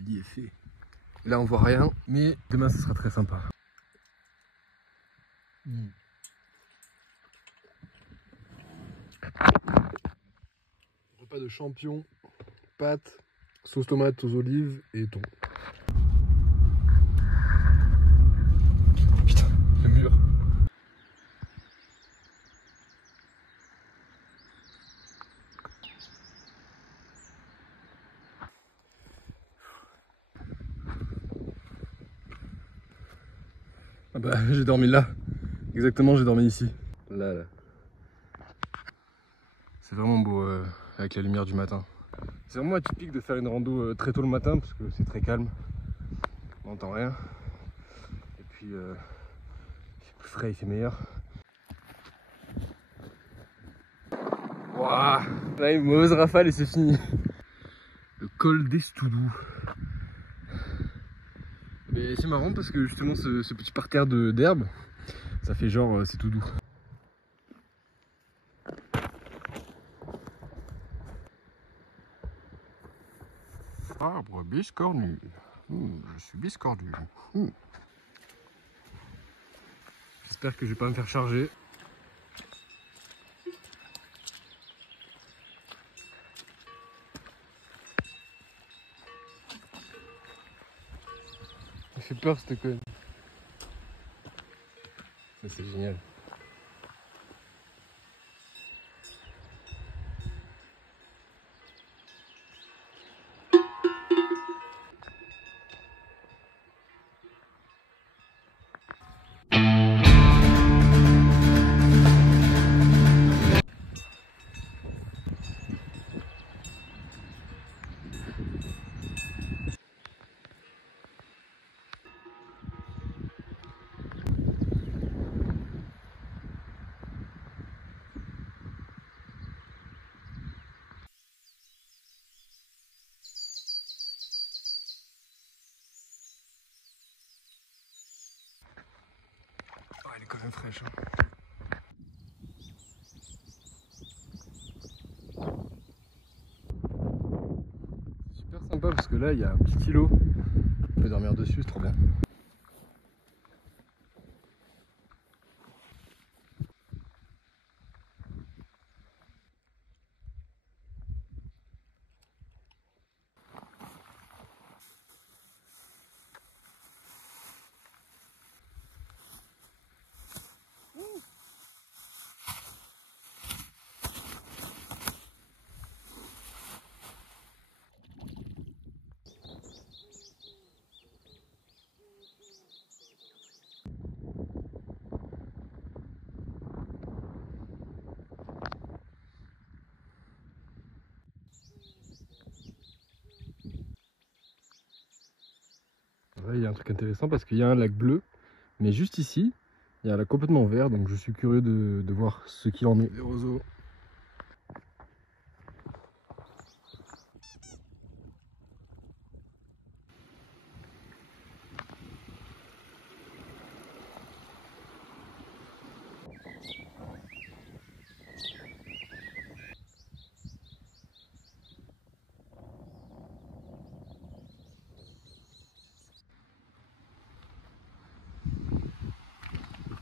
lit est fait. Là on voit rien, mais demain ce sera très sympa. Repas de champion, pâtes, sauce tomate aux olives et thon. Putain, le mur. Ah bah j'ai dormi là. Exactement, j'ai dormi ici. Là. C'est vraiment beau avec la lumière du matin. C'est vraiment atypique de faire une rando très tôt le matin parce que c'est très calme. On n'entend rien. Et puis il fait plus frais, il fait meilleur. Waouh, là une mauvaise rafale et c'est fini. Le col d'Estoudou. Mais c'est marrant parce que justement ce petit parterre d'herbe, ça fait genre c'est tout doux. Arbre biscornu. Je suis biscornu. J'espère que je vais pas me faire charger. Ça fait peur cette conne. Ça c'est génial. Oh, elle est quand même fraîche. Hein. Super sympa parce que là il y a un petit îlot. On peut dormir dessus, c'est trop bien. Là, il y a un truc intéressant parce qu'il y a un lac bleu, mais juste ici, il y a un lac complètement vert, donc je suis curieux de voir ce qu'il en est. Les roseaux.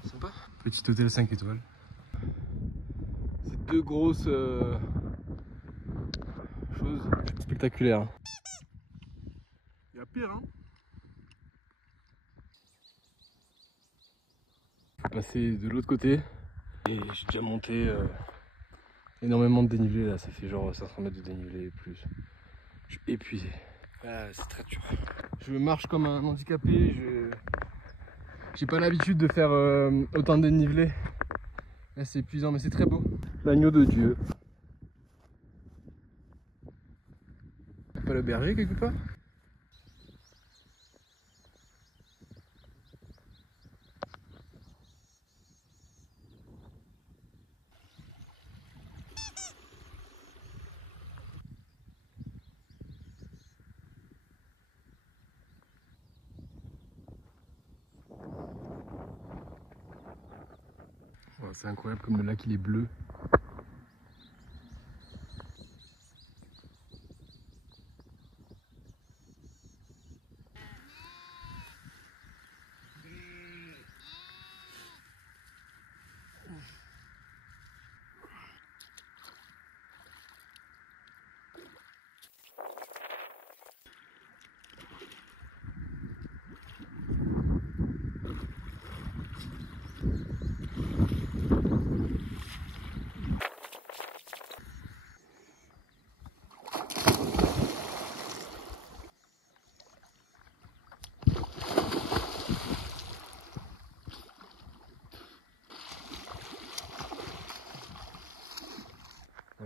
Sympa. Petit hôtel 5 étoiles. C'est deux grosses choses spectaculaires. Il y a pire, hein. Faut passer de l'autre côté. Et j'ai déjà monté énormément de dénivelé là, ça fait genre 500 mètres de dénivelé et plus. Je suis épuisé. Ah, c'est très dur. Je marche comme un handicapé, j'ai pas l'habitude de faire autant de dénivelé. Là c'est épuisant mais c'est très beau. L'agneau de Dieu. Y'a pas le berger quelque part? Oh, c'est incroyable comme le lac il est bleu.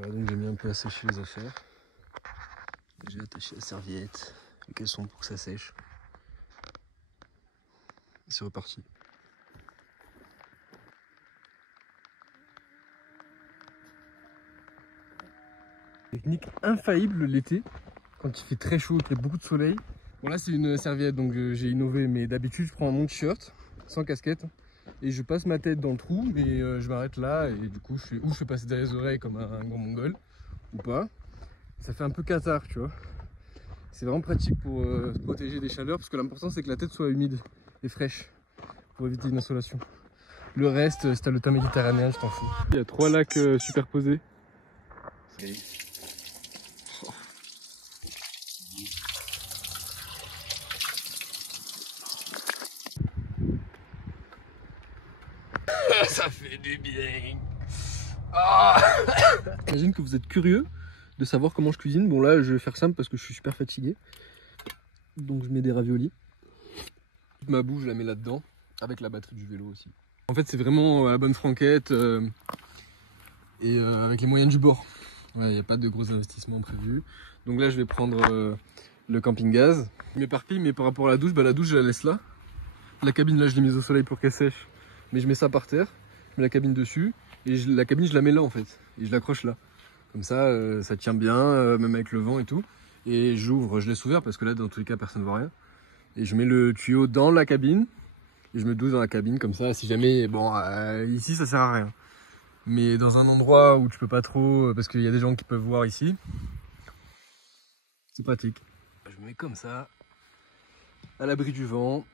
Voilà, donc j'ai mis un peu à sécher les affaires. J'ai attaché la serviette, les caissons pour que ça sèche. C'est reparti. Technique infaillible l'été, quand il fait très chaud, qu'il y a beaucoup de soleil. Bon là c'est une serviette, donc j'ai innové, mais d'habitude je prends mon t-shirt, sans casquette, et je passe ma tête dans le trou, mais je m'arrête là, et du coup je fais passer derrière les oreilles comme un grand mongol, ou pas. Ça fait un peu cathare, tu vois. C'est vraiment pratique pour se protéger des chaleurs, parce que l'important c'est que la tête soit humide et fraîche, pour éviter une insolation. Le reste, si t'as le temps méditerranéen, je t'en fous. Il y a 3 lacs superposés. Ça fait du bien. J'imagine que vous êtes curieux de savoir comment je cuisine. Bon là je vais faire simple parce que je suis super fatigué. Donc je mets des raviolis. Toute ma boue je la mets là-dedans, avec la batterie du vélo aussi. En fait c'est vraiment à la bonne franquette et avec les moyens du bord. Il n'y a pas de gros investissements prévus. Donc là je vais prendre le camping-gaz. Je m'éparpille, mais par rapport à la douche je la laisse là. La cabine là je l'ai mise au soleil pour qu'elle sèche. Mais je mets ça par terre, je mets la cabine dessus, et la cabine je la mets là en fait, et je l'accroche là. Comme ça, ça tient bien, même avec le vent et tout. Et j'ouvre, je laisse ouvert parce que là dans tous les cas personne ne voit rien. Et je mets le tuyau dans la cabine, et je me douche dans la cabine comme ça, si jamais, bon, ici ça sert à rien. Mais dans un endroit où tu peux pas trop, parce qu'il y a des gens qui peuvent voir ici, c'est pratique. Je me mets comme ça, à l'abri du vent.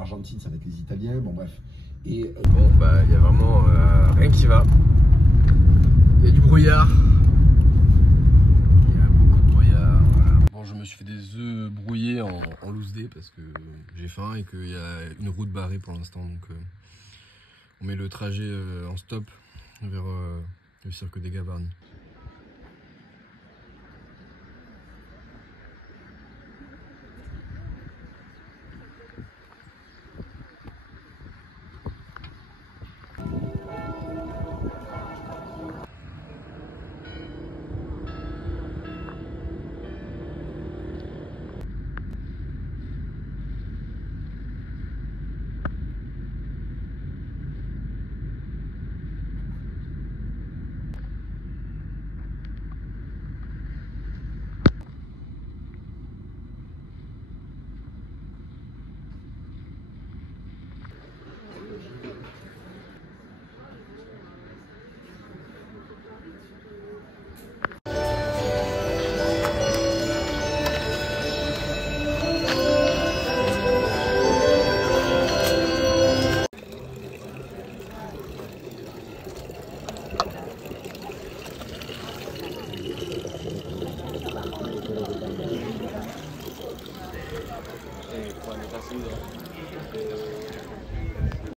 Argentine, ça va être les Italiens, bon bref. Et bon bah il y a vraiment rien qui va. Il y a du brouillard. Il y a beaucoup de brouillard. Voilà. Bon je me suis fait des œufs brouillés en loose day parce que j'ai faim et qu'il y a une route barrée pour l'instant. Donc on met le trajet en stop vers le cirque des Gavarnie.